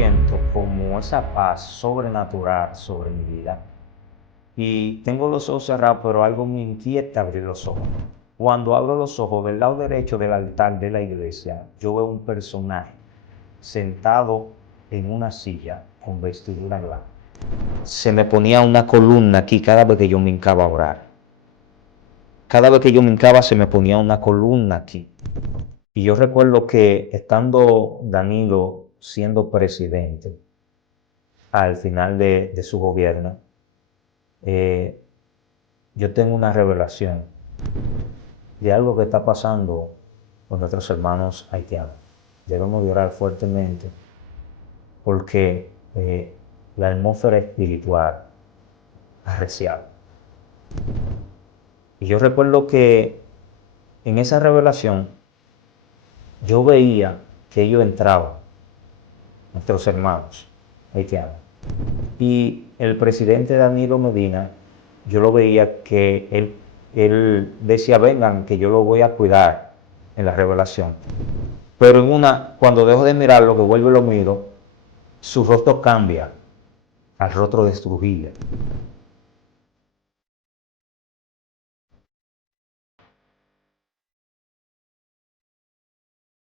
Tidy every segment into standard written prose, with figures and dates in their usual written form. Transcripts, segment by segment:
siento como esa paz sobrenatural sobre mi vida. Y tengo los ojos cerrados, pero algo me inquieta abrir los ojos. Cuando abro los ojos, del lado derecho del altar de la iglesia, yo veo un personaje sentado en una silla con vestidura blanca. Se me ponía una columna aquí cada vez que yo me hincaba a orar. Cada vez que yo me hincaba se me ponía una columna aquí. Y yo recuerdo que estando Danilo siendo presidente, al final de su gobierno, yo tengo una revelación de algo que está pasando con nuestros hermanos haitianos. Debemos de orar fuertemente porque la atmósfera espiritual ha arreciado. Y yo recuerdo que en esa revelación yo veía que ellos entraban, nuestros hermanos haitianos. Y el presidente Danilo Medina, yo lo veía que él decía, vengan, que yo lo voy a cuidar en la revelación. Pero cuando dejo de mirarlo, que vuelvo y lo miro, su rostro cambia al rostro de Trujillo.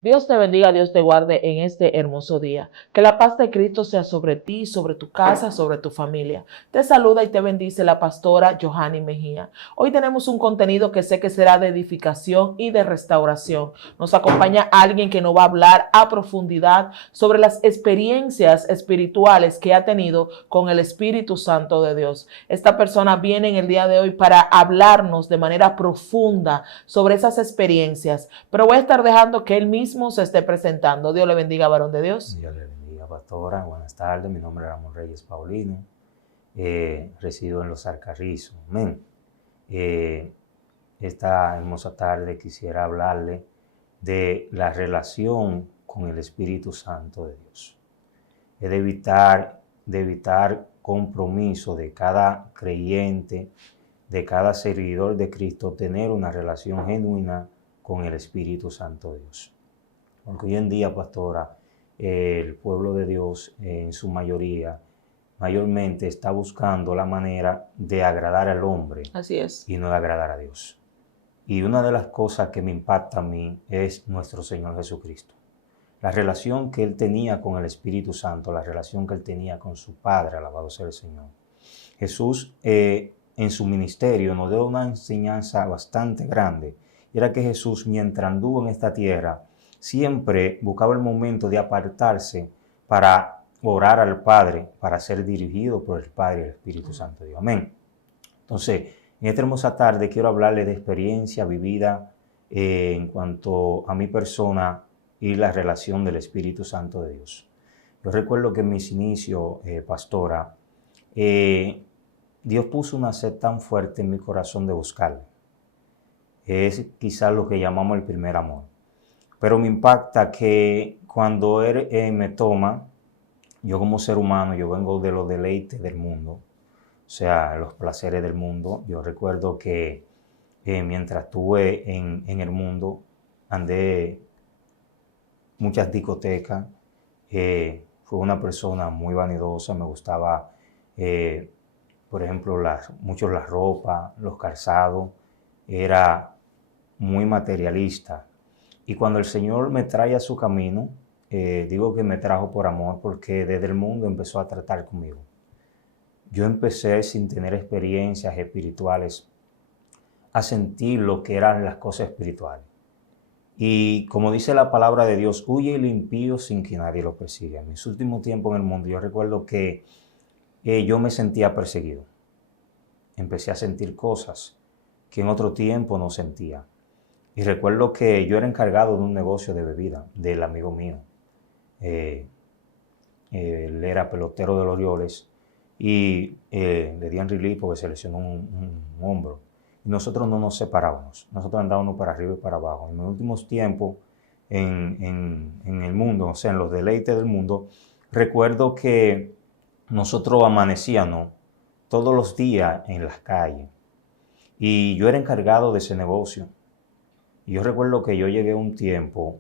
Dios te bendiga, Dios te guarde en este hermoso día. Que la paz de Cristo sea sobre ti, sobre tu casa, sobre tu familia. Te saluda y te bendice la pastora Johanny Mejía. Hoy tenemos un contenido que sé que será de edificación y de restauración. Nos acompaña alguien que nos va a hablar a profundidad sobre las experiencias espirituales que ha tenido con el Espíritu Santo de Dios. Esta persona viene en el día de hoy para hablarnos de manera profunda sobre esas experiencias, pero voy a estar dejando que él mismo se esté presentando. Dios le bendiga, varón de Dios. Dios le bendiga, pastora. Buenas tardes. Mi nombre es Ramón Reyes Paulino. Resido en Los Alcarrizos. Amén. Esta hermosa tarde quisiera hablarle de la relación con el Espíritu Santo de Dios. Es de evitar compromiso de cada creyente, de cada seguidor de Cristo, tener una relación genuina con el Espíritu Santo de Dios. Porque hoy en día, pastora, el pueblo de Dios en su mayormente está buscando la manera de agradar al hombre. Así es. Y no de agradar a Dios. Y una de las cosas que me impacta a mí es nuestro Señor Jesucristo. La relación que Él tenía con el Espíritu Santo, la relación que Él tenía con su Padre, alabado sea el Señor. Jesús en su ministerio nos dio una enseñanza bastante grande. Y era que Jesús, mientras anduvo en esta tierra, siempre buscaba el momento de apartarse para orar al Padre, para ser dirigido por el Padre y el Espíritu Santo de Dios. Amén. Entonces, en esta hermosa tarde quiero hablarle de experiencia vivida en cuanto a mi persona y la relación del Espíritu Santo de Dios. Yo recuerdo que en mis inicios, pastora, Dios puso una sed tan fuerte en mi corazón de buscarle. Es quizás lo que llamamos el primer amor. Pero me impacta que cuando Él me toma, yo como ser humano, yo vengo de los deleites del mundo, o sea, los placeres del mundo. Yo recuerdo que mientras estuve en el mundo, andé muchas discotecas, fui una persona muy vanidosa, me gustaba, por ejemplo, mucho la ropa, los calzados, era muy materialista. Y cuando el Señor me trae a su camino, digo que me trajo por amor porque desde el mundo empezó a tratar conmigo. Yo empecé sin tener experiencias espirituales a sentir lo que eran las cosas espirituales. Y como dice la palabra de Dios, huye el impío sin que nadie lo persiga. En mis últimos tiempos en el mundo yo recuerdo que yo me sentía perseguido. Empecé a sentir cosas que en otro tiempo no sentía. Y recuerdo que yo era encargado de un negocio de bebida del amigo mío. Él era pelotero de los Orioles y le dieron relief porque se lesionó un hombro. Y nosotros no nos separábamos. Nosotros andábamos para arriba y para abajo. En los últimos tiempos, en el mundo, o sea, en los deleites del mundo, recuerdo que nosotros amanecíamos todos los días en las calles. Y yo era encargado de ese negocio. Y yo recuerdo que yo llegué a un tiempo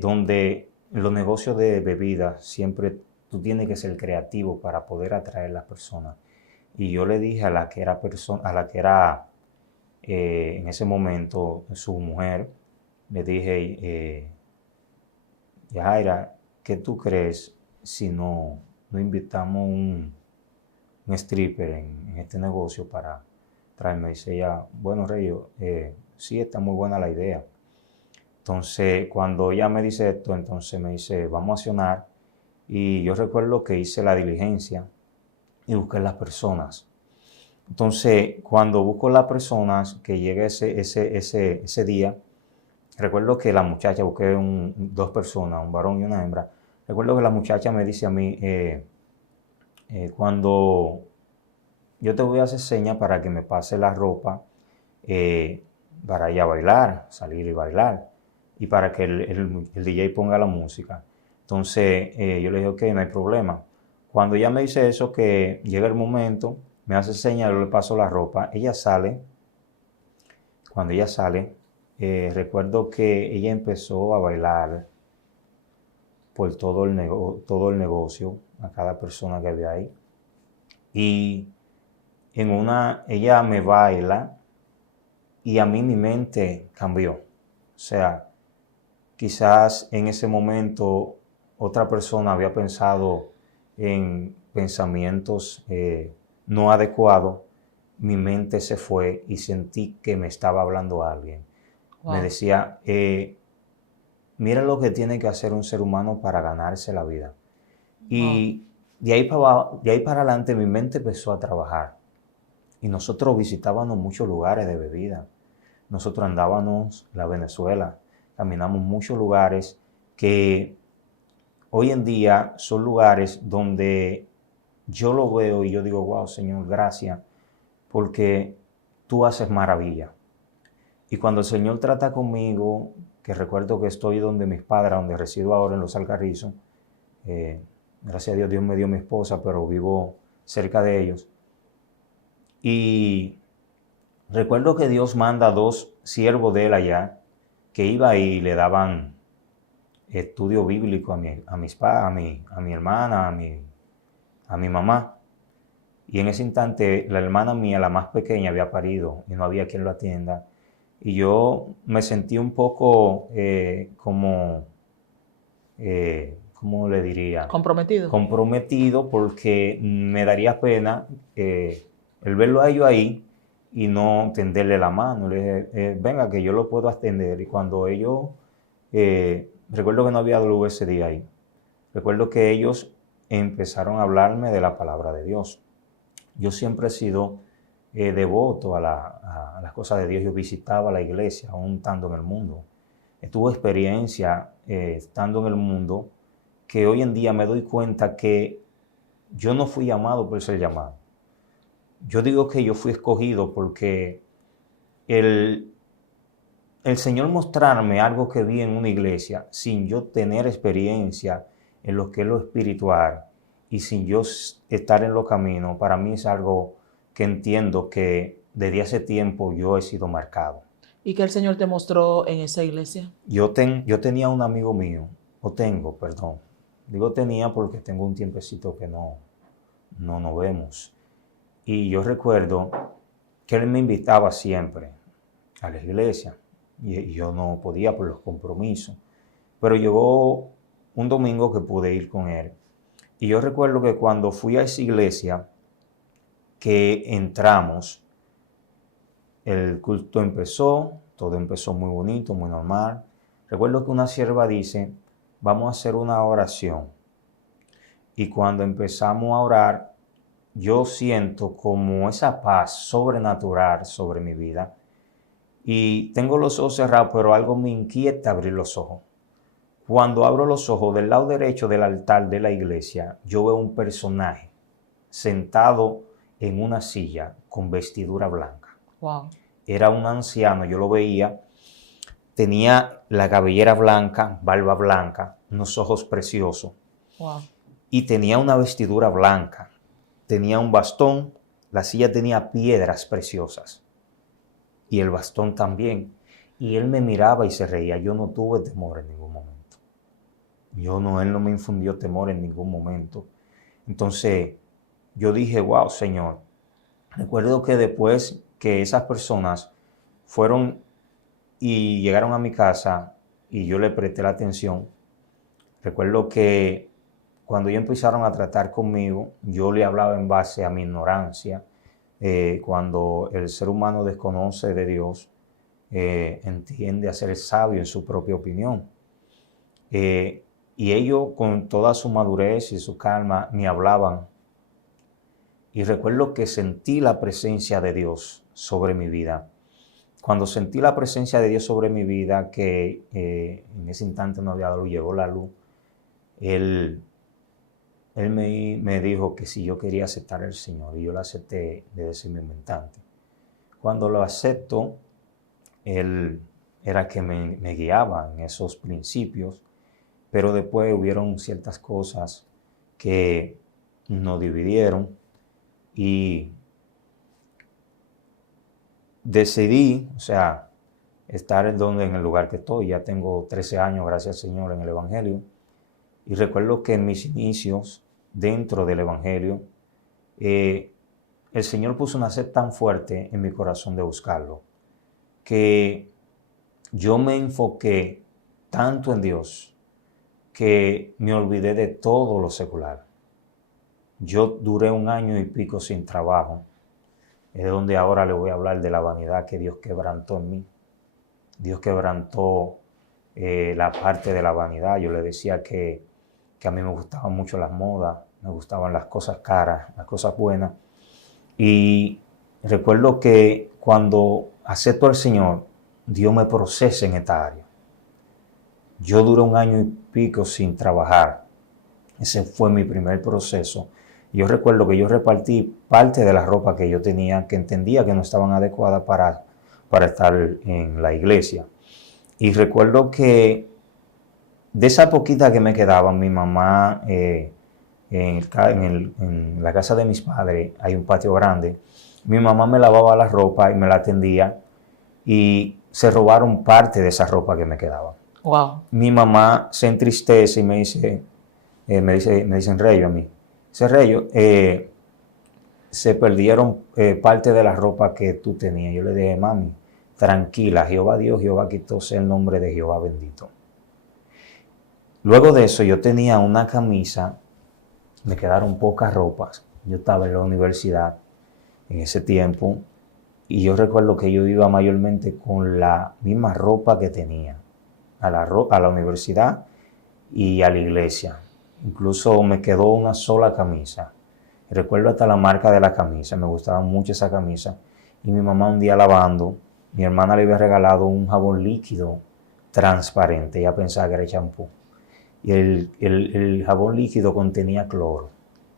donde en los negocios de bebidas siempre tú tienes que ser creativo para poder atraer a las personas. Y yo le dije a la que era en ese momento su mujer, le dije, Yajaira, ¿qué tú crees si no invitamos un stripper en este negocio para traerme? Dice ella, bueno, Rey, sí, está muy buena la idea. Entonces, cuando ella me dice esto, entonces me dice, vamos a cenar. Y yo recuerdo que hice la diligencia y busqué las personas. Entonces, cuando busco las personas, que llegue ese día, recuerdo que la muchacha, busqué dos personas, un varón y una hembra. Recuerdo que la muchacha me dice a mí, cuando yo te voy a hacer señas para que me pase la ropa, para ir a bailar, salir y bailar, y para que el DJ ponga la música. Entonces yo le dije, ok, no hay problema. Cuando ella me dice eso, que llega el momento, me hace señas, yo le paso la ropa, ella sale. Cuando ella sale, recuerdo que ella empezó a bailar por todo el negocio, a cada persona que había ahí. Y ella me baila y a mí mi mente cambió. O sea, quizás en ese momento otra persona había pensado en pensamientos no adecuados. Mi mente se fue y sentí que me estaba hablando alguien. Wow. Me decía, mira lo que tiene que hacer un ser humano para ganarse la vida. Y de ahí para adelante mi mente empezó a trabajar. Y nosotros visitábamos muchos lugares de bebida. Nosotros andábamos en la Venezuela, caminamos muchos lugares que hoy en día son lugares donde yo lo veo y yo digo, wow, Señor, gracias, porque tú haces maravilla. Y cuando el Señor trata conmigo, que recuerdo que estoy donde mis padres, donde resido ahora en Los Alcarrizos, gracias a Dios, Dios me dio mi esposa, pero vivo cerca de ellos. Y recuerdo que Dios manda 2 siervos de él allá, que iba y le daban estudio bíblico a mi hermana, a mi mamá. Y en ese instante, la hermana mía, la más pequeña, había parido y no había quien lo atienda. Y yo me sentí un poco ¿cómo le diría? Comprometido. Comprometido, porque me daría pena el verlo a ellos ahí y no tenderle la mano. Le dije, venga, que yo lo puedo atender. Y cuando ellos, recuerdo que no había luz ese día ahí. Recuerdo que ellos empezaron a hablarme de la palabra de Dios. Yo siempre he sido devoto a las cosas de Dios. Yo visitaba la iglesia, aún estando en el mundo. Tuve experiencia estando en el mundo, que hoy en día me doy cuenta que yo no fui llamado por ser llamado. Yo digo que yo fui escogido porque el Señor mostrarme algo que vi en una iglesia sin yo tener experiencia en lo que es lo espiritual y sin yo estar en los caminos, para mí es algo que entiendo que desde hace tiempo yo he sido marcado. ¿Y qué el Señor te mostró en esa iglesia? Yo tenía un amigo mío, perdón. Digo tenía porque tengo un tiempecito que no nos vemos. Y yo recuerdo que él me invitaba siempre a la iglesia y yo no podía por los compromisos. Pero llegó un domingo que pude ir con él. Y yo recuerdo que cuando fui a esa iglesia, que entramos, el culto empezó, todo empezó muy bonito, muy normal. Recuerdo que una sierva dice, vamos a hacer una oración. Y cuando empezamos a orar, yo siento como esa paz sobrenatural sobre mi vida. Y tengo los ojos cerrados, pero algo me inquieta abrir los ojos. Cuando abro los ojos, del lado derecho del altar de la iglesia, yo veo un personaje sentado en una silla con vestidura blanca. Wow. Era un anciano, yo lo veía, tenía la cabellera blanca, barba blanca, unos ojos preciosos. Wow. Y tenía una vestidura blanca, tenía un bastón, la silla tenía piedras preciosas y el bastón también. Y él me miraba y se reía. Yo no tuve temor en ningún momento. Él no me infundió temor en ningún momento. Entonces yo dije, wow, Señor. Recuerdo que después que esas personas fueron y llegaron a mi casa y yo le presté la atención, recuerdo que cuando ellos empezaron a tratar conmigo, yo le hablaba en base a mi ignorancia. Cuando el ser humano desconoce de Dios, entiende a ser sabio en su propia opinión. Y ellos con toda su madurez y su calma me hablaban. Y recuerdo que sentí la presencia de Dios sobre mi vida. Cuando sentí la presencia de Dios sobre mi vida, que en ese instante no había luz, llegó la luz, Él me dijo que si yo quería aceptar al Señor, y yo lo acepté desde ese mismo instante. Cuando lo acepto, Él era que me guiaba en esos principios, pero después hubieron ciertas cosas que nos dividieron y decidí, estar en el lugar que estoy. Ya tengo 13 años, gracias al Señor, en el Evangelio. Y recuerdo que en mis inicios, dentro del Evangelio, el Señor puso una sed tan fuerte en mi corazón de buscarlo, que yo me enfoqué tanto en Dios, que me olvidé de todo lo secular. Yo duré 1 año y pico sin trabajo. Es donde ahora le voy a hablar de la vanidad que Dios quebrantó en mí. Dios quebrantó la parte de la vanidad. Yo le decía que a mí me gustaban mucho las modas, me gustaban las cosas caras, las cosas buenas. Y recuerdo que cuando acepto al Señor, Dios me procesa en esta área. Yo duré 1 año y pico sin trabajar. Ese fue mi primer proceso. Yo recuerdo que yo repartí parte de la ropa que yo tenía, que entendía que no estaban adecuadas para estar en la iglesia. Y recuerdo que de esa poquita que me quedaba, mi mamá, en la casa de mis padres, hay un patio grande, mi mamá me lavaba la ropa y me la tendía, y se robaron parte de esa ropa que me quedaba. Wow. Mi mamá se entristece y me dicen Reyo a mí. Dice, Reyo, se perdieron parte de la ropa que tú tenías. Yo le dije, mami, tranquila, Jehová Dios, Jehová quitó, sea el nombre de Jehová bendito. Luego de eso yo tenía una camisa, me quedaron pocas ropas. Yo estaba en la universidad en ese tiempo y yo recuerdo que yo iba mayormente con la misma ropa que tenía a la universidad y a la iglesia. Incluso me quedó una sola camisa. Recuerdo hasta la marca de la camisa, me gustaba mucho esa camisa. Y mi mamá un día lavando, mi hermana le había regalado un jabón líquido transparente, ella pensaba que era champú. Y el jabón líquido contenía cloro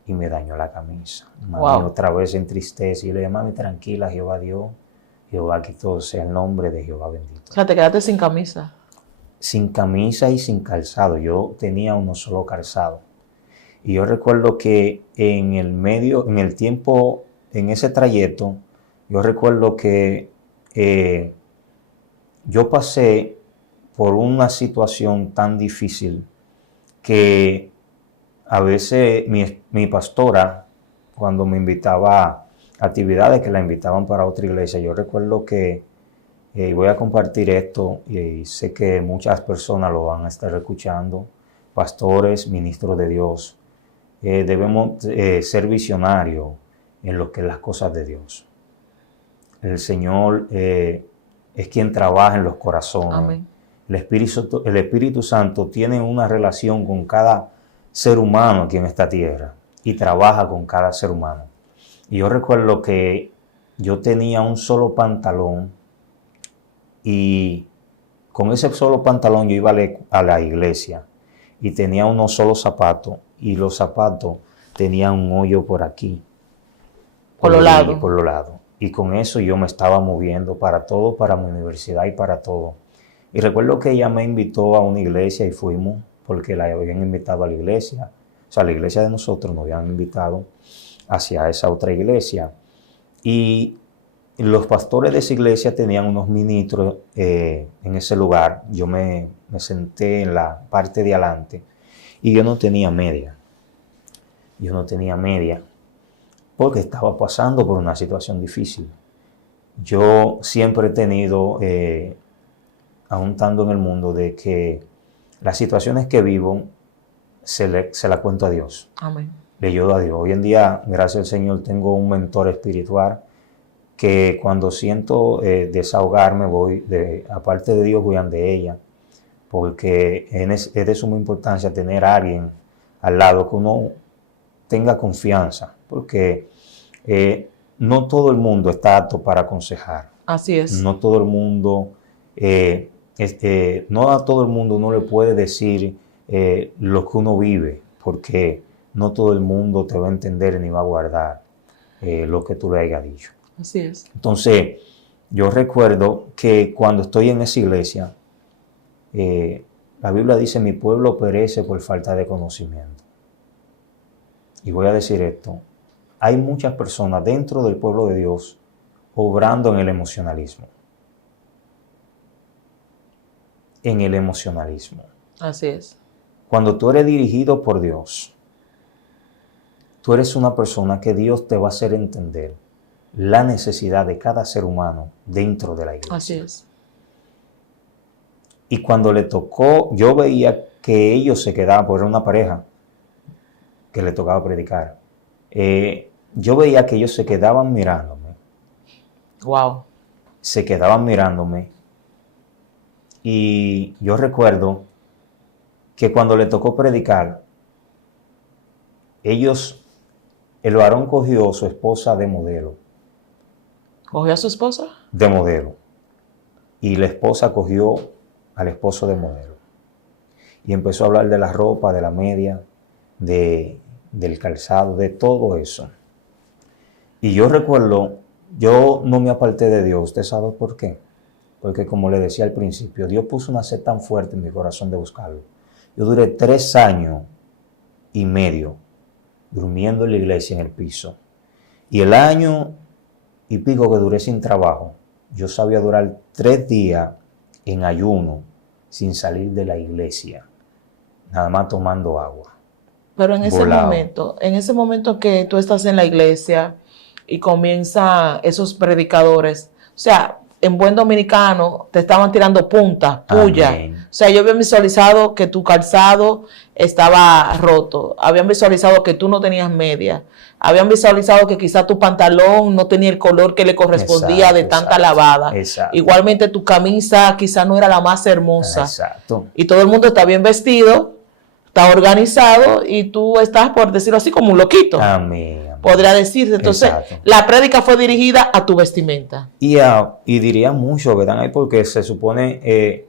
y me dañó la camisa. Mami otra vez se entristece y le dije, mami, tranquila, Jehová Dios, Jehová quitó, sea el nombre de Jehová bendito. O sea, te quedaste sin camisa. Sin camisa y sin calzado. Yo tenía uno solo calzado. Y yo recuerdo que en el tiempo, en ese trayecto, yo recuerdo que yo pasé por una situación tan difícil que a veces mi pastora, cuando me invitaba a actividades que la invitaban para otra iglesia, yo recuerdo que voy a compartir esto y sé que muchas personas lo van a estar escuchando, pastores, ministros de Dios. Debemos ser visionarios en lo que es las cosas de Dios. El Señor es quien trabaja en los corazones. Amén. El Espíritu Santo tiene una relación con cada ser humano aquí en esta tierra y trabaja con cada ser humano. Y yo recuerdo que yo tenía un solo pantalón y con ese solo pantalón yo iba a la iglesia y tenía unos solos zapatos y los zapatos tenían un hoyo por aquí. Por los lados. Por los lados. Y con eso yo me estaba moviendo para todo, para mi universidad y para todo. Y recuerdo que ella me invitó a una iglesia y fuimos porque la habían invitado a la iglesia. O sea, la iglesia de nosotros nos habían invitado hacia esa otra iglesia. Y los pastores de esa iglesia tenían unos ministros en ese lugar. Yo me senté en la parte de adelante Y yo no tenía media. Yo no tenía media porque estaba pasando por una situación difícil. Yo siempre he tenido, aún estando en el mundo, de que las situaciones que vivo se la cuento a Dios. Amén. Le lloro a Dios. Hoy en día, gracias al Señor, tengo un mentor espiritual que cuando siento desahogarme, aparte de Dios, voy ante ella, porque es de suma importancia tener a alguien al lado que uno tenga confianza, porque no todo el mundo está apto para aconsejar. Así es. No todo el mundo, no a todo el mundo uno le puede decir lo que uno vive, porque no todo el mundo te va a entender ni va a guardar lo que tú le hayas dicho. Así es. Entonces, yo recuerdo que cuando estoy en esa iglesia, la Biblia dice, mi pueblo perece por falta de conocimiento. Y voy a decir esto, hay muchas personas dentro del pueblo de Dios obrando en el emocionalismo. En el emocionalismo. Así es. Cuando tú eres dirigido por Dios, tú eres una persona que Dios te va a hacer entender la necesidad de cada ser humano dentro de la iglesia. Así es. Y cuando le tocó, yo veía que ellos se quedaban, porque era una pareja que le tocaba predicar. Yo veía que ellos se quedaban mirándome. Wow. Se quedaban mirándome. Y yo recuerdo que cuando le tocó predicar, el varón cogió a su esposa de modelo. ¿Cogió a su esposa? De modelo. Y la esposa cogió al esposo de modelo. Y empezó a hablar de la ropa, de la media, del calzado, de todo eso. Y yo recuerdo, yo no me aparté de Dios. ¿Usted sabe por qué? Porque como le decía al principio, Dios puso una sed tan fuerte en mi corazón de buscarlo. Yo duré 3 años y medio durmiendo en la iglesia en el piso. Y el año y pico que duré sin trabajo, yo sabía durar 3 días en ayuno sin salir de la iglesia, nada más tomando agua. Pero en ese momento que tú estás en la iglesia y comienzan esos predicadores, o sea, en buen dominicano te estaban tirando puntas, puya. Amén. O sea, yo había visualizado que tu calzado estaba roto, habían visualizado que tú no tenías media, habían visualizado que quizá tu pantalón no tenía el color que le correspondía de tanta lavada. Exacto. Igualmente tu camisa quizá no era la más hermosa. Exacto. Y todo el mundo está bien vestido, está organizado y tú estás, por decirlo así, como un loquito. Amén. Podría decirse. Entonces, Exacto. la prédica fue dirigida a tu vestimenta. Y diría mucho, ¿verdad? Porque se supone,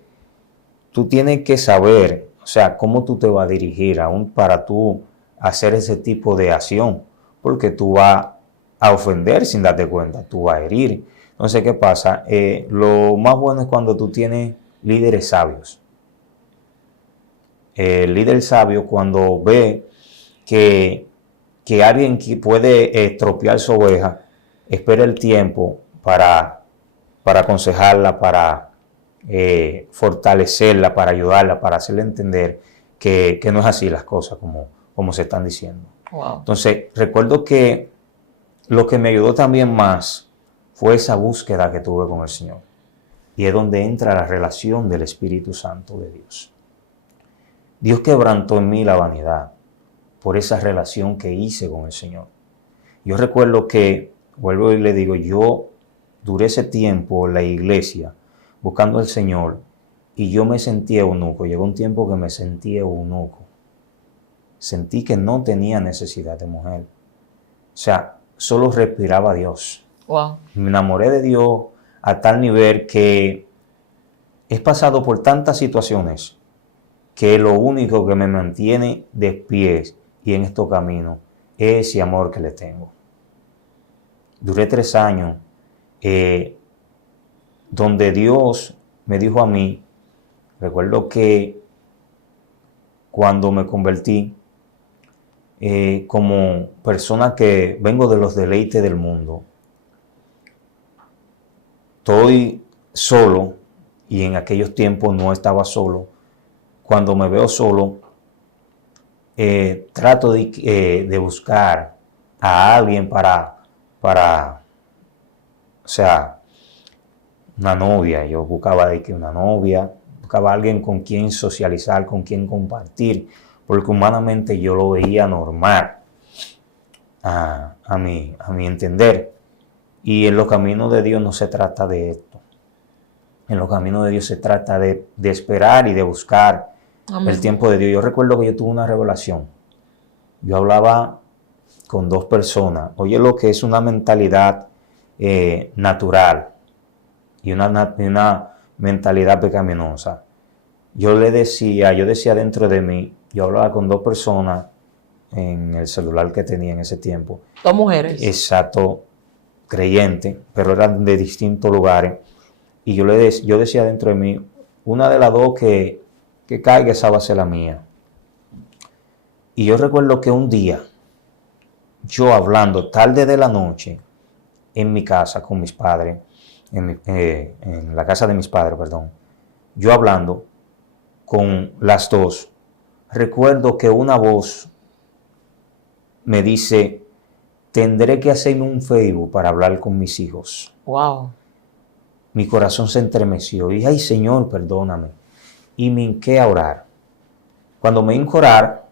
tú tienes que saber, o sea, cómo tú te vas a dirigir, aún para tú hacer ese tipo de acción, porque tú vas a ofender sin darte cuenta, tú vas a herir. Entonces, ¿qué pasa? Lo más bueno es cuando tú tienes líderes sabios. El líder sabio, cuando ve que alguien que puede estropear su oveja, espera el tiempo para aconsejarla, para fortalecerla, para ayudarla, para hacerle entender que no es así las cosas como se están diciendo. Wow. Entonces, recuerdo que lo que me ayudó también más fue esa búsqueda que tuve con el Señor. Y es donde entra la relación del Espíritu Santo de Dios. Dios quebrantó en mí la vanidad por esa relación que hice con el Señor. Yo recuerdo que, vuelvo y le digo, yo duré ese tiempo en la iglesia buscando al Señor y yo me sentía eunuco. Llegó un tiempo que me sentía eunuco. Sentí que no tenía necesidad de mujer. O sea, solo respiraba a Dios. Wow. Me enamoré de Dios a tal nivel que he pasado por tantas situaciones que lo único que me mantiene de pie y en estos caminos es ese amor que le tengo. Duré 3 años donde Dios me dijo a mí, recuerdo que cuando me convertí como persona que vengo de los deleites del mundo, estoy solo y en aquellos tiempos no estaba solo. Cuando me veo solo, trato de buscar a alguien o sea, una novia. Yo buscaba de que una novia, buscaba a alguien con quien socializar, con quien compartir, porque humanamente yo lo veía normal a mi entender. Y en los caminos de Dios no se trata de esto. En los caminos de Dios se trata de esperar y de buscar Amén. el tiempo de Dios. Yo recuerdo que yo tuve una revelación. Yo hablaba con dos personas. Oye, lo que es una mentalidad natural y una mentalidad pecaminosa. Yo decía dentro de mí, yo hablaba con dos personas en el celular que tenía en ese tiempo. Dos mujeres. Exacto, creyentes, pero eran de distintos lugares. Y yo decía dentro de mí, una de las dos que caiga, esa va a ser la mía. Y yo recuerdo que un día, yo hablando tarde de la noche, en mi casa con mis padres, en la casa de mis padres, perdón, yo hablando con las dos, recuerdo que una voz me dice, tendré que hacerme un Facebook para hablar con mis hijos. Wow. Mi corazón se entremeció y dije, ay Señor, perdóname. Y me hinqué a orar. Cuando me hinqué a orar,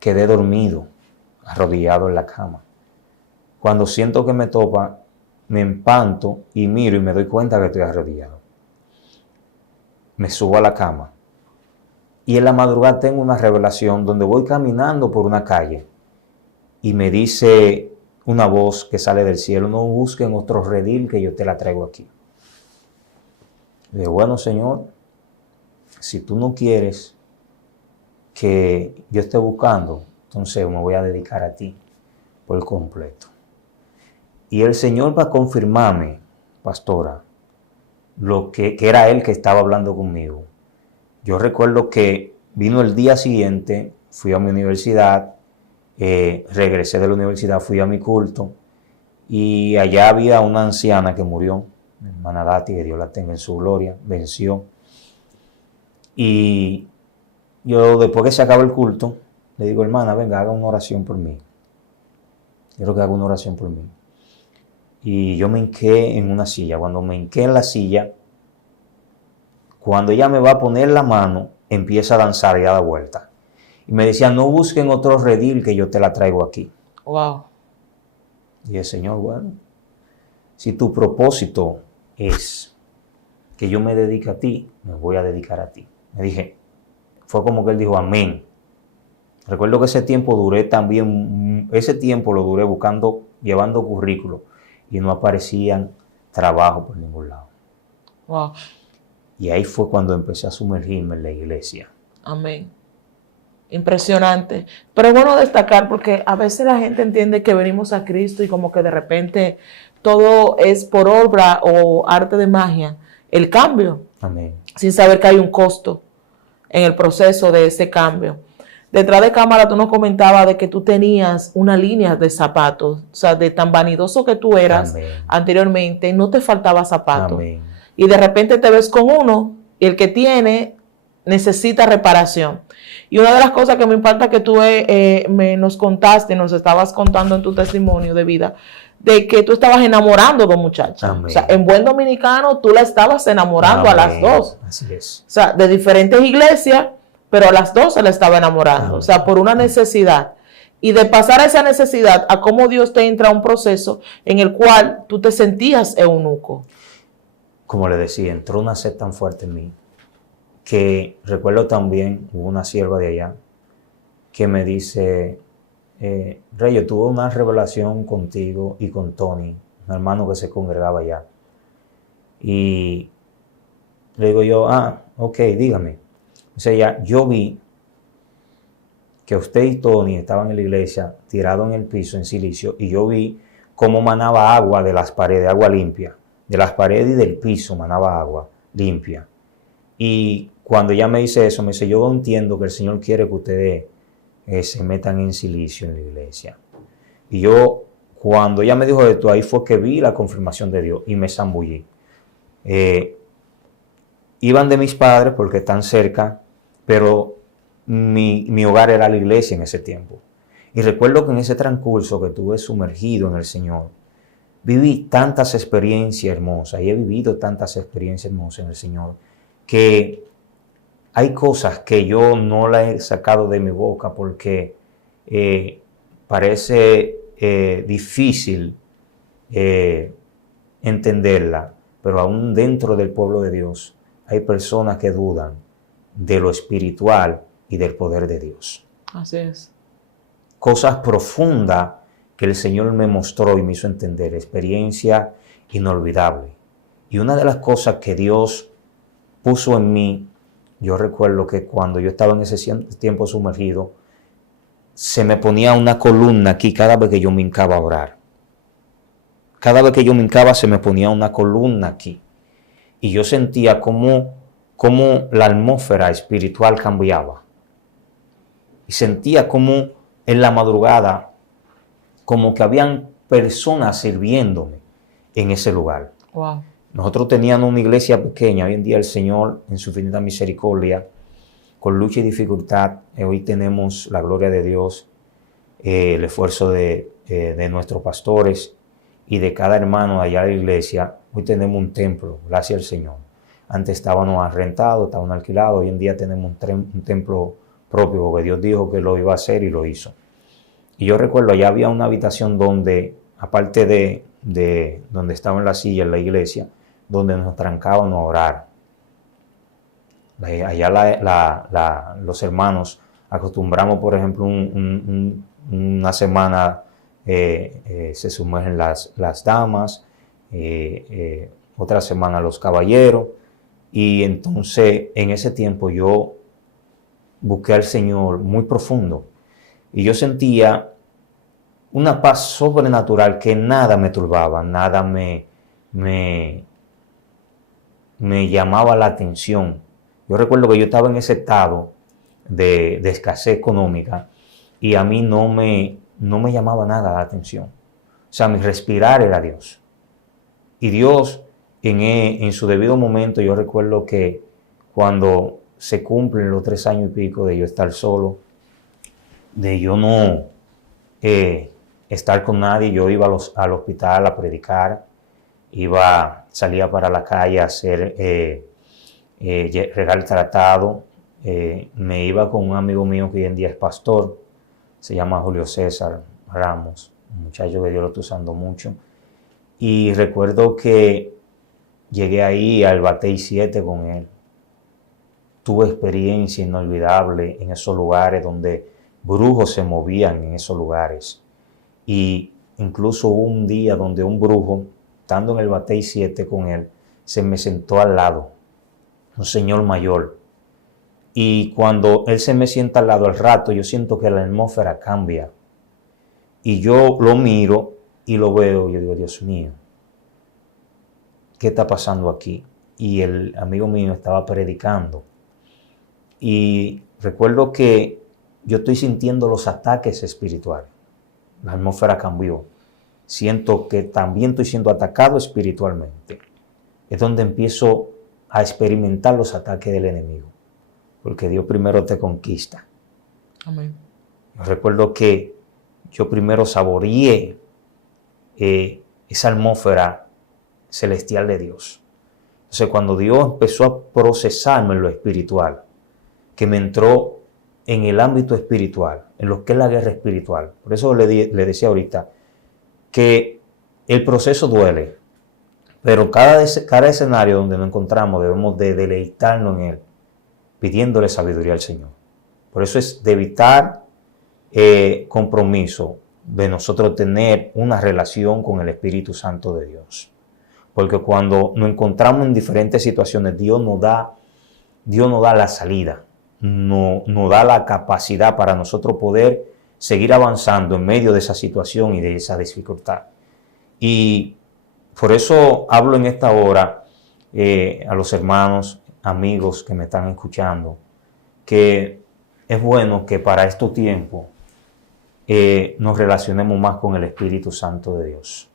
quedé dormido, arrodillado en la cama. Cuando siento que me topa, me empanto y miro y me doy cuenta que estoy arrodillado. Me subo a la cama. Y en la madrugada tengo una revelación donde voy caminando por una calle y me dice una voz que sale del cielo, no busquen otro redil que yo te la traigo aquí. Le digo, bueno, Señor, si tú no quieres que yo esté buscando, entonces me voy a dedicar a ti por completo. Y el Señor va a confirmarme, pastora, lo que era Él que estaba hablando conmigo. Yo recuerdo que vino el día siguiente, fui a mi universidad, regresé de la universidad, fui a mi culto y allá había una anciana que murió, mi hermana Dati, que Dios la tenga en su gloria, venció. Y yo después que se acaba el culto, le digo, hermana, venga, haga una oración por mí. Quiero que haga una oración por mí. Y yo me hinqué en una silla. Cuando me hinqué en la silla, cuando ella me va a poner la mano, empieza a danzar y a dar vuelta. Y me decía, no busquen otro redil que yo te la traigo aquí. Wow. Y el Señor, bueno, si tu propósito es que yo me dedique a ti, me voy a dedicar a ti. Me dije, fue como que Él dijo, amén. Recuerdo que ese tiempo lo duré buscando, llevando currículos y no aparecían trabajo por ningún lado. Wow. Y ahí fue cuando empecé a sumergirme en la iglesia. Amén. Impresionante. Pero es bueno destacar porque a veces la gente entiende que venimos a Cristo y como que de repente todo es por obra o arte de magia. El cambio. Amén. Sin saber que hay un costo en el proceso de ese cambio. Detrás de cámara tú nos comentabas de que tú tenías una línea de zapatos. O sea, de tan vanidoso que tú eras Amén. anteriormente, no te faltaba zapatos. Amén. Y de repente te ves con uno y el que tiene necesita reparación. Y una de las cosas que me impacta que tú nos contaste, nos estabas contando en tu testimonio de vida, de que tú estabas enamorando a dos muchachas. Amén. O sea, en buen dominicano tú la estabas enamorando Amén. a las dos. Así es. O sea, de diferentes iglesias, pero a las dos se la estaba enamorando. Amén. O sea, por una necesidad. Y de pasar a esa necesidad a cómo Dios te entra a un proceso en el cual tú te sentías eunuco. Como le decía, entró una sed tan fuerte en mí que recuerdo también, hubo una sierva de allá que me dice, Rey, yo tuve una revelación contigo y con Tony, un hermano que se congregaba allá. Y le digo yo, ok, dígame. O sea, ya, yo vi que usted y Tony estaban en la iglesia tirados en el piso en silicio y yo vi cómo manaba agua de las paredes, agua limpia. De las paredes y del piso manaba agua limpia. Y cuando ella me dice eso, me dice, yo entiendo que el Señor quiere que ustedes se metan en silicio en la iglesia. Y yo, cuando ella me dijo esto, ahí fue que vi la confirmación de Dios y me zambullí. Iban de mis padres porque están cerca, pero mi hogar era la iglesia en ese tiempo. Y recuerdo que en ese transcurso que estuve sumergido en el Señor, viví tantas experiencias hermosas y he vivido tantas experiencias hermosas en el Señor que hay cosas que yo no las he sacado de mi boca porque parece difícil entenderla, pero aún dentro del pueblo de Dios hay personas que dudan de lo espiritual y del poder de Dios. Así es. Cosas profundas que el Señor me mostró y me hizo entender, experiencia inolvidable. Y una de las cosas que Dios puso en mí, yo recuerdo que cuando yo estaba en ese tiempo sumergido, se me ponía una columna aquí cada vez que yo me hincaba a orar. Cada vez que yo me hincaba se me ponía una columna aquí. Y yo sentía cómo la atmósfera espiritual cambiaba. Y sentía como en la madrugada, como que habían personas sirviéndome en ese lugar. Wow. Nosotros teníamos una iglesia pequeña. Hoy en día el Señor, en su infinita misericordia, con lucha y dificultad, hoy tenemos la gloria de Dios, el esfuerzo de nuestros pastores y de cada hermano allá de la iglesia. Hoy tenemos un templo, gracias al Señor. Antes estábamos rentados, estábamos alquilados. Hoy en día tenemos un templo propio, porque Dios dijo que lo iba a hacer y lo hizo. Y yo recuerdo, allá había una habitación donde, aparte de donde estaba en la silla en la iglesia, donde nos trancábamos a orar. Allá los hermanos acostumbramos, por ejemplo, una semana se sumergen las damas, otra semana los caballeros, y entonces en ese tiempo yo busqué al Señor muy profundo y yo sentía una paz sobrenatural que nada me turbaba, nada me llamaba la atención. Yo recuerdo que yo estaba en ese estado de escasez económica y a mí no me llamaba nada la atención. O sea, mi respirar era Dios. Y Dios, en su debido momento, yo recuerdo que cuando se cumplen los 3 años y pico de yo estar solo, de yo no estar con nadie, yo iba al hospital a predicar, salía para la calle a hacer regar tratado, me iba con un amigo mío que hoy en día es pastor, se llama Julio César Ramos, un muchacho que Dios lo está usando mucho, y recuerdo que llegué ahí al Batey 7 con él. Tuve experiencia inolvidable en esos lugares donde brujos se movían en esos lugares. Y incluso hubo un día donde un brujo, estando en el Batey 7 con él, se me sentó al lado, un señor mayor. Y cuando él se me sienta al lado al rato, yo siento que la atmósfera cambia. Y yo lo miro y lo veo y yo digo, Dios mío, ¿qué está pasando aquí? Y el amigo mío estaba predicando. Y recuerdo que yo estoy sintiendo los ataques espirituales. La atmósfera cambió. Siento que también estoy siendo atacado espiritualmente. Es donde empiezo a experimentar los ataques del enemigo. Porque Dios primero te conquista. Amén. Yo recuerdo que yo primero saboreé esa atmósfera celestial de Dios. Entonces, cuando Dios empezó a procesarme en lo espiritual, que me entró en el ámbito espiritual, en lo que es la guerra espiritual. Por eso le decía ahorita que el proceso duele, pero cada escenario donde nos encontramos debemos de deleitarnos en él, pidiéndole sabiduría al Señor. Por eso es de evitar compromiso de nosotros tener una relación con el Espíritu Santo de Dios. Porque cuando nos encontramos en diferentes situaciones, Dios nos da la salida. Nos da la capacidad para nosotros poder seguir avanzando en medio de esa situación y de esa dificultad. Y por eso hablo en esta hora a los hermanos, amigos que me están escuchando, que es bueno que para este tiempo nos relacionemos más con el Espíritu Santo de Dios.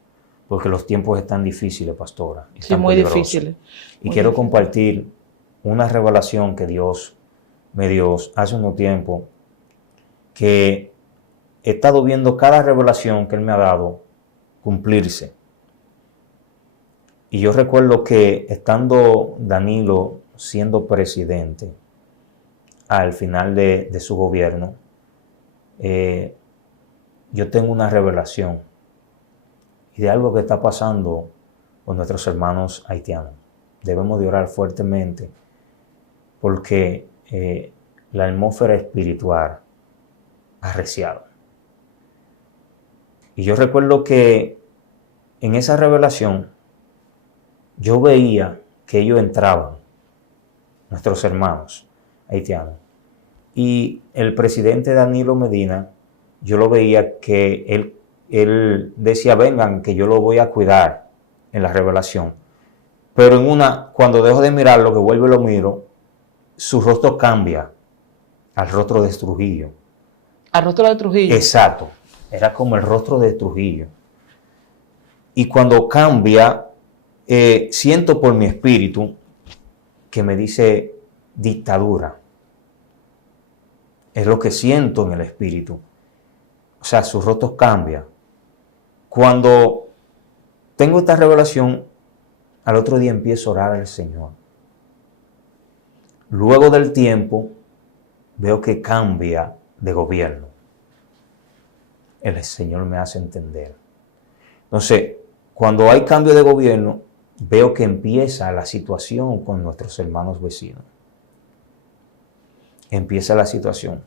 Porque los tiempos están difíciles, pastora. Sí, muy difíciles. Y quiero compartir una revelación que Dios Dios hace unos tiempo que he estado viendo cada revelación que Él me ha dado cumplirse. Y yo recuerdo que estando Danilo siendo presidente al final de su gobierno, yo tengo una revelación y de algo que está pasando con nuestros hermanos haitianos. Debemos de orar fuertemente porque la atmósfera espiritual ha arreciado. Y yo recuerdo que en esa revelación yo veía que ellos entraban, nuestros hermanos haitianos. Y el presidente Danilo Medina, yo lo veía que él decía, vengan, que yo lo voy a cuidar en la revelación. Pero cuando dejo de mirarlo, que vuelvo y lo miro, su rostro cambia al rostro de Trujillo. ¿Al rostro de Trujillo? Exacto, era como el rostro de Trujillo. Y cuando cambia, siento por mi espíritu que me dice dictadura. Es lo que siento en el espíritu. O sea, su rostro cambia. Cuando tengo esta revelación, al otro día empiezo a orar al Señor. Luego del tiempo, veo que cambia de gobierno. El Señor me hace entender. Entonces, cuando hay cambio de gobierno, veo que empieza la situación con nuestros hermanos vecinos. Empieza la situación.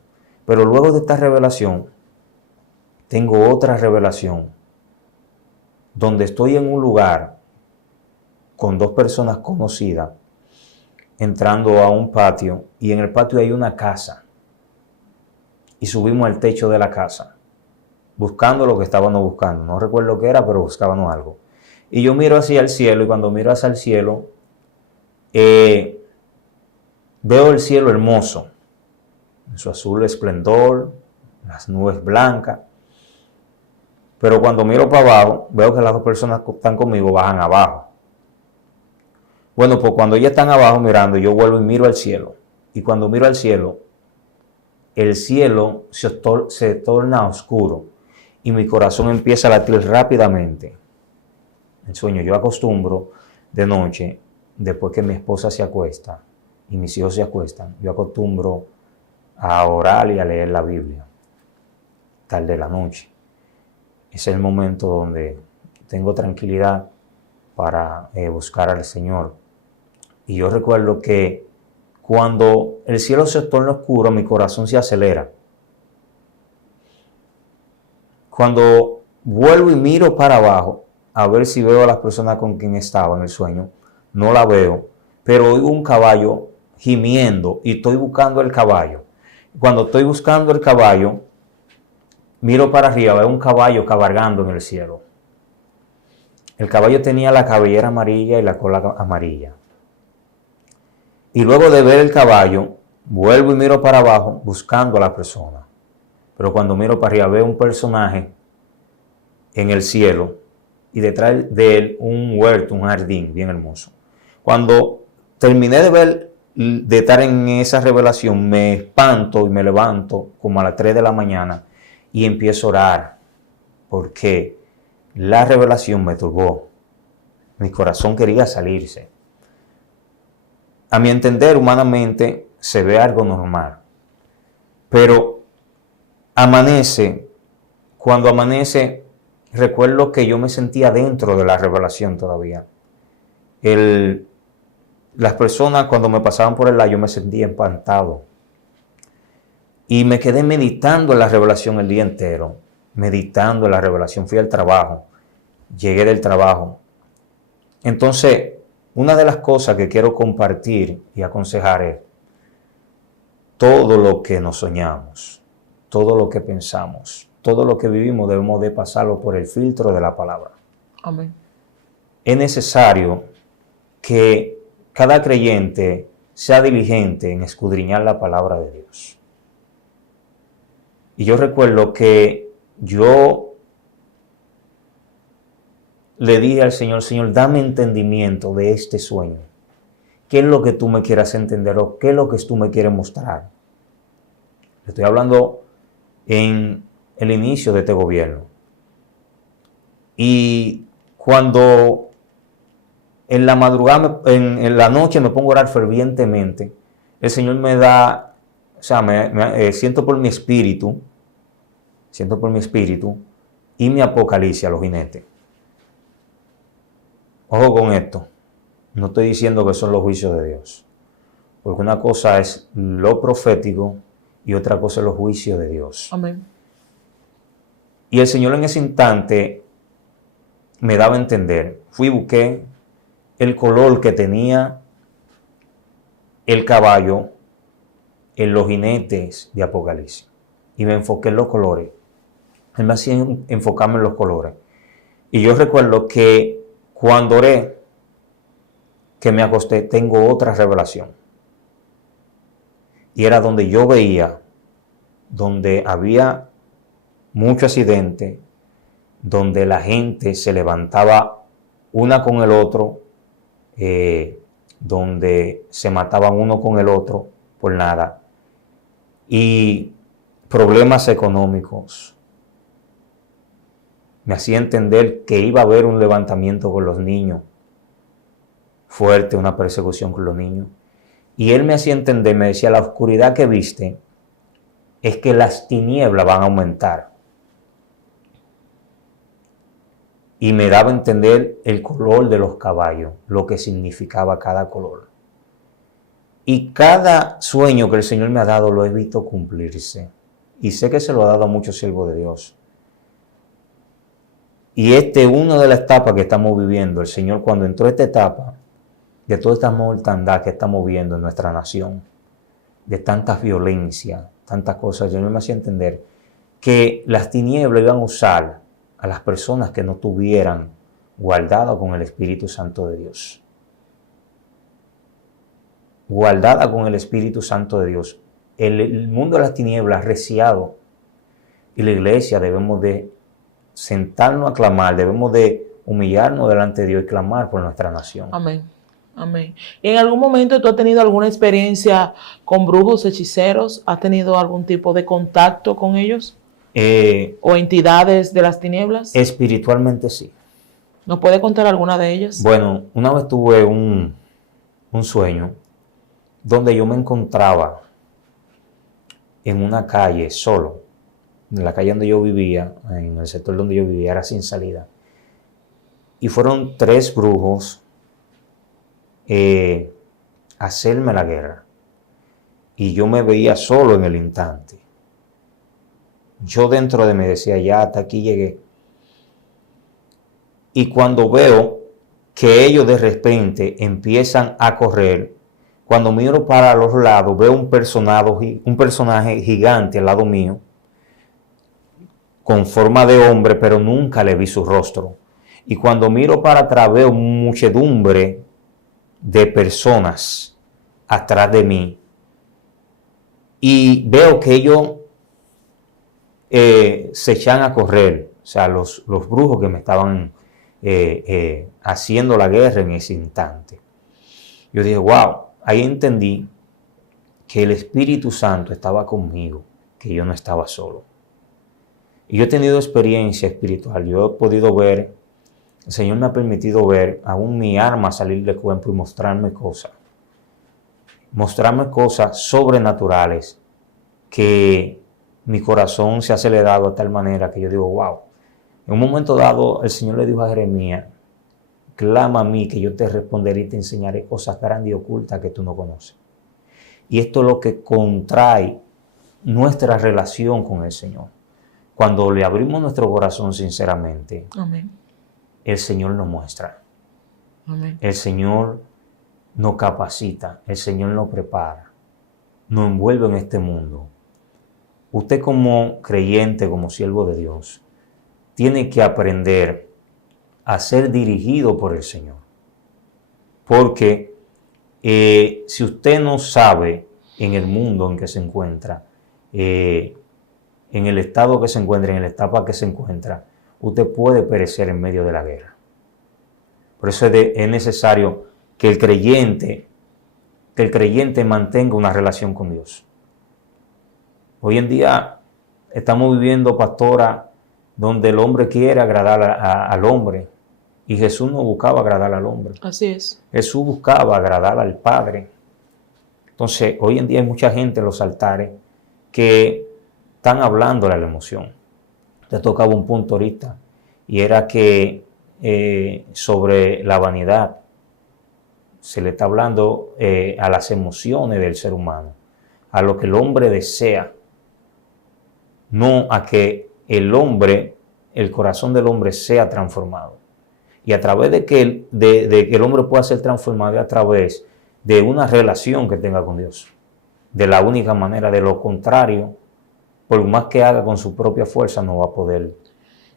Pero luego de esta revelación, tengo otra revelación, donde estoy en un lugar con dos personas conocidas, entrando a un patio, y en el patio hay una casa. Y subimos al techo de la casa, buscando lo que estábamos buscando. No recuerdo qué era, pero buscábamos algo. Y yo miro hacia el cielo, y cuando miro hacia el cielo, veo el cielo hermoso, en su azul esplendor, las nubes blancas. Pero cuando miro para abajo, veo que las dos personas que están conmigo bajan abajo. Bueno, pues cuando ellas están abajo mirando, yo vuelvo y miro al cielo. Y cuando miro al cielo, el cielo se torna oscuro y mi corazón empieza a latir rápidamente. El sueño, yo acostumbro de noche, después que mi esposa se acuesta y mis hijos se acuestan, yo acostumbro a orar y a leer la Biblia, tarde de la noche. Es el momento donde tengo tranquilidad para buscar al Señor. Y yo recuerdo que cuando el cielo se torna oscuro, mi corazón se acelera. Cuando vuelvo y miro para abajo, a ver si veo a las personas con quien estaba en el sueño, no la veo, pero oigo un caballo gimiendo y estoy buscando el caballo. Cuando estoy buscando el caballo, miro para arriba, veo un caballo cabalgando en el cielo. El caballo tenía la cabellera amarilla y la cola amarilla. Y luego de ver el caballo, vuelvo y miro para abajo buscando a la persona. Pero cuando miro para arriba veo un personaje en el cielo y detrás de él un huerto, un jardín bien hermoso. Cuando terminé de estar en esa revelación, me espanto y me levanto como a las 3 de la mañana y empiezo a orar porque la revelación me turbó. Mi corazón quería salirse. A mi entender, humanamente, se ve algo normal. Pero cuando amanece, recuerdo que yo me sentía dentro de la revelación todavía. Las personas cuando me pasaban por el lado, yo me sentía espantado. Y me quedé meditando en la revelación el día entero. Meditando en la revelación. Fui al trabajo. Llegué del trabajo. Entonces, una de las cosas que quiero compartir y aconsejar es todo lo que nos soñamos, todo lo que pensamos, todo lo que vivimos debemos de pasarlo por el filtro de la palabra. Amén. Es necesario que cada creyente sea diligente en escudriñar la palabra de Dios. Y yo recuerdo que yo le dije al Señor, Señor, dame entendimiento de este sueño. ¿qué es lo que tú me quieras entender o qué es lo que tú me quieres mostrar? Le estoy hablando en el inicio de este gobierno. Y cuando en la madrugada, en la noche me pongo a orar fervientemente, el Señor me da, o sea, siento por mi espíritu y me apocalipsis a los jinetes. Ojo con esto, no estoy diciendo que son los juicios de Dios, porque una cosa es lo profético y otra cosa es los juicios de Dios. Amén. Y el Señor en ese instante me daba a entender, fui y busqué el color que tenía el caballo en los jinetes de Apocalipsis. Y me enfoqué en los colores. Él me hacía enfocarme en los colores. Y yo recuerdo que cuando oré, que me acosté, tengo otra revelación. Y era donde yo veía, donde había mucho accidente, donde la gente se levantaba una con el otro, donde se mataban uno con el otro por nada, y problemas económicos. Me hacía entender que iba a haber un levantamiento con los niños, fuerte, una persecución con los niños. Y él me hacía entender, me decía, la oscuridad que viste es que las tinieblas van a aumentar. Y me daba a entender el color de los caballos, lo que significaba cada color. Y cada sueño que el Señor me ha dado lo he visto cumplirse. Y sé que se lo ha dado a muchos siervos de Dios. Y este es una de las etapas que estamos viviendo. El Señor, cuando entró a esta etapa, de toda esta mortandad que estamos viendo en nuestra nación, de tanta violencia, tantas cosas, el Señor me hacía entender que las tinieblas iban a usar a las personas que no tuvieran guardada con el Espíritu Santo de Dios. Guardada con el Espíritu Santo de Dios. El mundo de las tinieblas reciado, y la iglesia debemos de sentarnos a clamar, debemos de humillarnos delante de Dios y clamar por nuestra nación. Amén. Amén. ¿Y en algún momento tú has tenido alguna experiencia con brujos, hechiceros? ¿Has tenido algún tipo de contacto con ellos? ¿O entidades de las tinieblas? Espiritualmente sí. ¿Nos puede contar alguna de ellas? Bueno, una vez tuve un sueño donde yo me encontraba en una calle solo. En la calle donde yo vivía, en el sector donde yo vivía, era sin salida. Y fueron 3 brujos a hacerme la guerra. Y yo me veía solo en el instante. Yo dentro de mí decía, ya hasta aquí llegué. Y cuando veo que ellos de repente empiezan a correr, cuando miro para los lados, veo un personaje gigante al lado mío, con forma de hombre, pero nunca le vi su rostro. Y cuando miro para atrás, veo muchedumbre de personas atrás de mí. Y veo que ellos se echan a correr, o sea, los brujos que me estaban haciendo la guerra en ese instante. Yo dije, wow, ahí entendí que el Espíritu Santo estaba conmigo, que yo no estaba solo. Y yo he tenido experiencia espiritual, yo he podido ver, el Señor me ha permitido ver aún mi alma salir del cuerpo y mostrarme cosas sobrenaturales que mi corazón se ha acelerado de tal manera que yo digo, wow. En un momento dado, el Señor le dijo a Jeremías, clama a mí que yo te responderé y te enseñaré cosas grandes y ocultas que tú no conoces. Y esto es lo que contrae nuestra relación con el Señor. Cuando le abrimos nuestro corazón sinceramente, Amén. El Señor nos muestra. Amén. El Señor nos capacita, el Señor nos prepara, nos envuelve en este mundo. Usted como creyente, como siervo de Dios, tiene que aprender a ser dirigido por el Señor. Porque si usted no sabe en el mundo en que se encuentra, en el estado que se encuentra, en la etapa que se encuentra, usted puede perecer en medio de la guerra. Por eso es necesario que el creyente que el creyente mantenga una relación con Dios. Hoy en día estamos viviendo, pastora, donde el hombre quiere agradar al hombre, y Jesús no buscaba agradar al hombre. Así es. Jesús buscaba agradar al Padre. Entonces, hoy en día hay mucha gente en los altares que están hablando de la emoción. Te tocaba un punto ahorita, y era que sobre la vanidad se le está hablando a las emociones del ser humano, a lo que el hombre desea, no a que el corazón del hombre sea transformado. Y a través de que el hombre pueda ser transformado a través de una relación que tenga con Dios. De la única manera, de lo contrario, por más que haga con su propia fuerza, no va a poder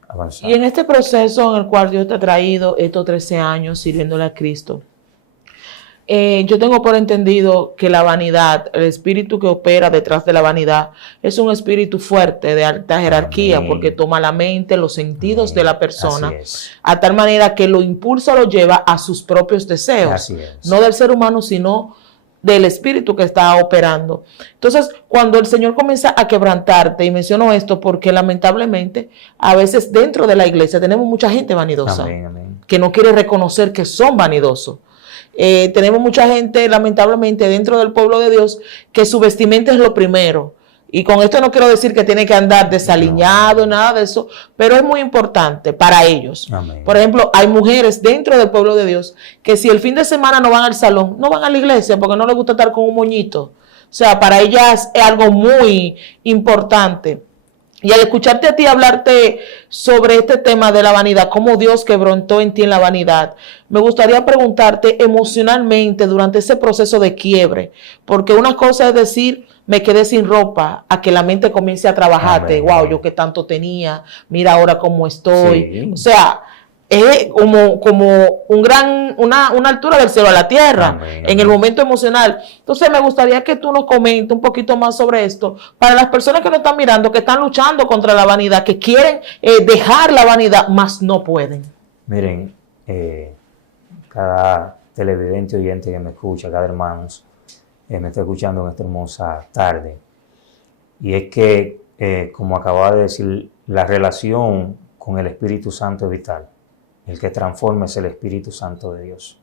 avanzar. Y en este proceso en el cual Dios te ha traído estos 13 años sirviéndole a Cristo, yo tengo por entendido que la vanidad, el espíritu que opera detrás de la vanidad, es un espíritu fuerte, de alta jerarquía, Amén. porque toma la mente, los sentidos Amén. de la persona, Así es. a tal manera que lo impulsa, lo lleva a sus propios deseos, Así es. no del ser humano, sino del espíritu que está operando. Entonces, cuando el Señor comienza a quebrantarte, y menciono esto porque lamentablemente a veces dentro de la iglesia tenemos mucha gente vanidosa, Amén, amén. que no quiere reconocer que son vanidosos. Tenemos mucha gente, lamentablemente, dentro del pueblo de Dios, que su vestimenta es lo primero. Y con esto no quiero decir que tiene que andar desaliñado, nada de eso, pero es muy importante para ellos. Amén. Por ejemplo, hay mujeres dentro del pueblo de Dios que si el fin de semana no van al salón, no van a la iglesia porque no les gusta estar con un moñito. O sea, para ellas es algo muy importante. Y al escucharte a ti hablarte sobre este tema de la vanidad, cómo Dios quebrantó en ti en la vanidad, me gustaría preguntarte emocionalmente durante ese proceso de quiebre, porque una cosa es decir, me quedé sin ropa, a que la mente comience a trabajarte, Amén. wow, yo qué tanto tenía, mira ahora cómo estoy. Sí. O sea, es como una altura del cielo a la tierra, Amén, en el amén. momento emocional. Entonces me gustaría que tú nos comentes un poquito más sobre esto, para las personas que nos están mirando, que están luchando contra la vanidad, que quieren dejar la vanidad, mas no pueden. Miren, cada televidente oyente que me escucha, cada hermano, me está escuchando en esta hermosa tarde. Y es que, como acababa de decir, la relación con el Espíritu Santo es vital. El que transforma es el Espíritu Santo de Dios.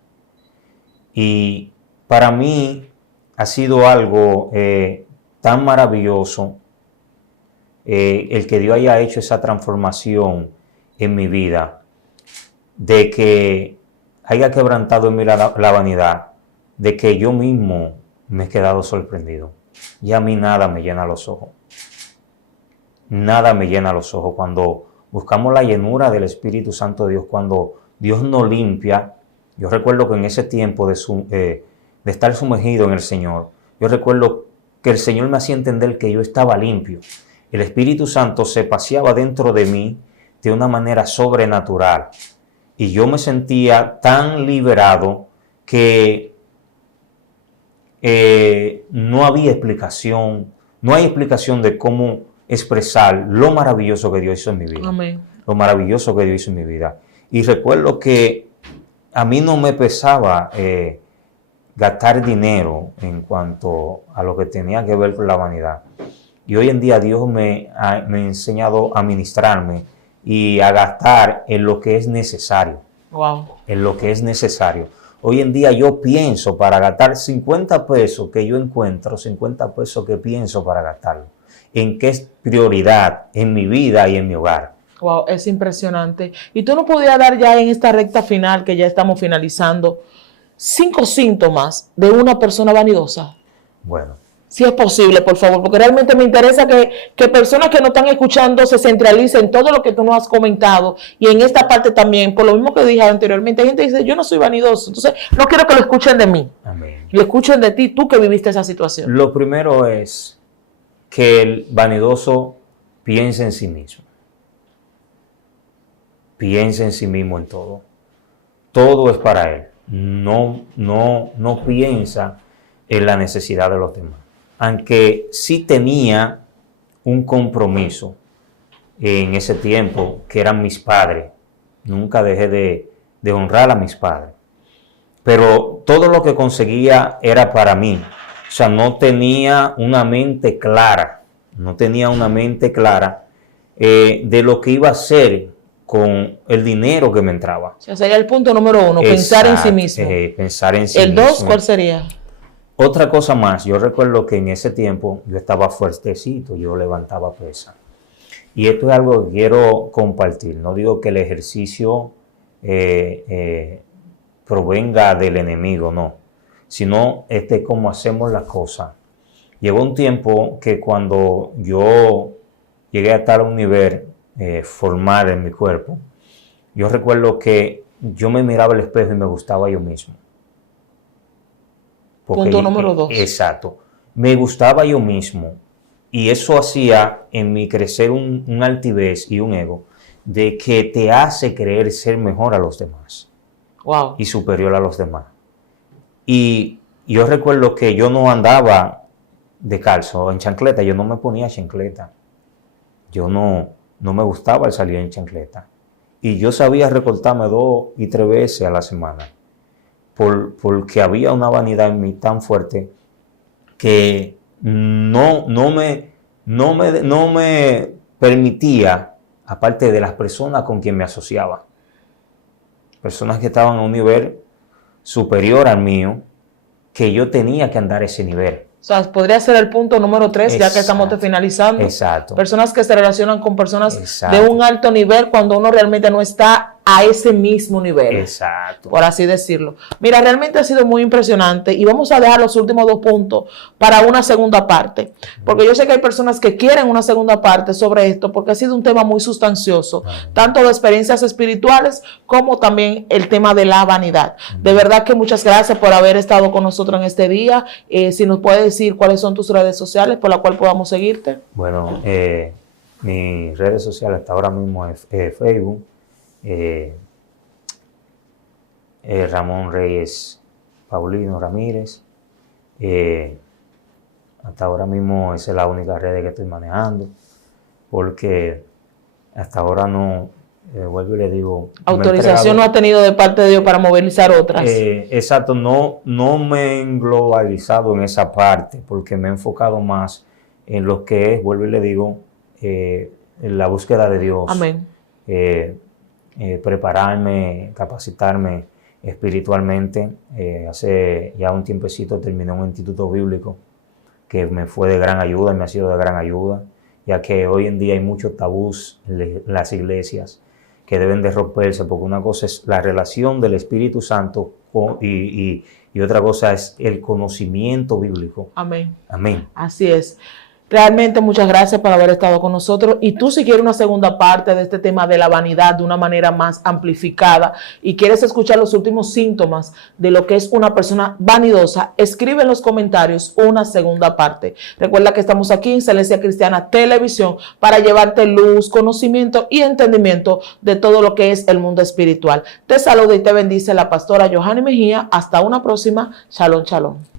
Y para mí ha sido algo tan maravilloso el que Dios haya hecho esa transformación en mi vida, de que haya quebrantado en mí la vanidad, de que yo mismo me he quedado sorprendido. Y a mí nada me llena los ojos. Nada me llena los ojos cuando buscamos la llenura del Espíritu Santo de Dios, cuando Dios nos limpia. Yo recuerdo que en ese tiempo de estar sumergido en el Señor, yo recuerdo que el Señor me hacía entender que yo estaba limpio. El Espíritu Santo se paseaba dentro de mí de una manera sobrenatural. Y yo me sentía tan liberado que no había explicación, no hay explicación de cómo expresar lo maravilloso que Dios hizo en mi vida. Amén. Lo maravilloso que Dios hizo en mi vida. Y recuerdo que a mí no me pesaba gastar dinero en cuanto a lo que tenía que ver con la vanidad. Y hoy en día Dios me ha enseñado a ministrarme y a gastar en lo que es necesario. Wow. En lo que es necesario. Hoy en día yo pienso para gastar 50 pesos que yo encuentro, 50 pesos que pienso para gastarlo. ¿En qué es prioridad en mi vida y en mi hogar? Wow, es impresionante. Y tú nos podrías dar ya en esta recta final, que ya estamos finalizando, 5 síntomas de una persona vanidosa. Bueno, Si es posible, por favor, porque realmente me interesa que personas que nos están escuchando se centralicen en todo lo que tú nos has comentado y en esta parte también, por lo mismo que dije anteriormente, hay gente que dice, yo no soy vanidoso, entonces no quiero que lo escuchen de mí, amén. lo escuchen de ti, tú que viviste esa situación. Lo primero es que el vanidoso piense en sí mismo. Piense en sí mismo en todo. Todo es para él. No piensa en la necesidad de los demás. Aunque sí tenía un compromiso en ese tiempo, que eran mis padres. Nunca dejé de honrar a mis padres. pero todo lo que conseguía era para mí. O sea, no tenía una mente clara, de lo que iba a hacer con el dinero que me entraba. O sea, sería el punto número 1, pensar en sí mismo. Pensar en sí mismo. ¿El 2 cuál mismo. sería? Otra cosa más, yo recuerdo que en ese tiempo yo estaba fuertecito, yo levantaba pesas. Y esto es algo que quiero compartir. No digo que el ejercicio provenga del enemigo, no. Sino cómo hacemos las cosas. Llegó un tiempo que cuando yo llegué a estar a un nivel formal en mi cuerpo, yo recuerdo que yo me miraba al espejo y me gustaba yo mismo. Punto número 2. Exacto. Me gustaba yo mismo. Y eso hacía en mí crecer un altivez y un ego de que te hace creer ser mejor a los demás. Wow. Y superior a los demás. Y yo recuerdo que yo no andaba descalzo, en chancleta, yo no me ponía chancleta. Yo no me gustaba el salir en chancleta. Y yo sabía recortarme 2 y 3 veces a la semana. Porque había una vanidad en mí tan fuerte que no me permitía, aparte de las personas con quien me asociaba, personas que estaban a un nivel superior al mío, que yo tenía que andar a ese nivel. O sea, podría ser el punto número 3, ya que estamos finalizando. Exacto. Personas que se relacionan con personas Exacto. de un alto nivel cuando uno realmente no está a ese mismo nivel. Exacto. Por así decirlo. Mira, realmente ha sido muy impresionante y vamos a dejar los últimos 2 puntos para una segunda parte. Porque yo sé que hay personas que quieren una segunda parte sobre esto porque ha sido un tema muy sustancioso, tanto de experiencias espirituales como también el tema de la vanidad. De verdad que muchas gracias por haber estado con nosotros en este día. Si nos puedes decir cuáles son tus redes sociales por las cuales podamos seguirte. Bueno, mis redes sociales hasta ahora mismo es Facebook, Ramón Reyes Paulino Ramírez. Hasta ahora mismo esa es la única red que estoy manejando, porque hasta ahora no, vuelvo y le digo... Autorización no ha tenido de parte de Dios para movilizar otras. Exacto, no me he globalizado en esa parte, porque me he enfocado más en lo que es, vuelvo y le digo, en la búsqueda de Dios. Amén. Prepararme, capacitarme espiritualmente. Hace ya un tiempecito terminé un instituto bíblico que me fue de gran ayuda, me ha sido de gran ayuda, ya que hoy en día hay muchos tabús en las iglesias que deben de romperse, porque una cosa es la relación del Espíritu Santo y otra cosa es el conocimiento bíblico. Amén. Amén. Así es. Realmente muchas gracias por haber estado con nosotros. Y tú, si quieres una segunda parte de este tema de la vanidad de una manera más amplificada y quieres escuchar los últimos síntomas de lo que es una persona vanidosa, escribe en los comentarios una segunda parte. Recuerda que estamos aquí en Celesia Cristiana Televisión para llevarte luz, conocimiento y entendimiento de todo lo que es el mundo espiritual. Te saluda y te bendice la pastora Johanny Mejía. Hasta una próxima. Shalom, shalom.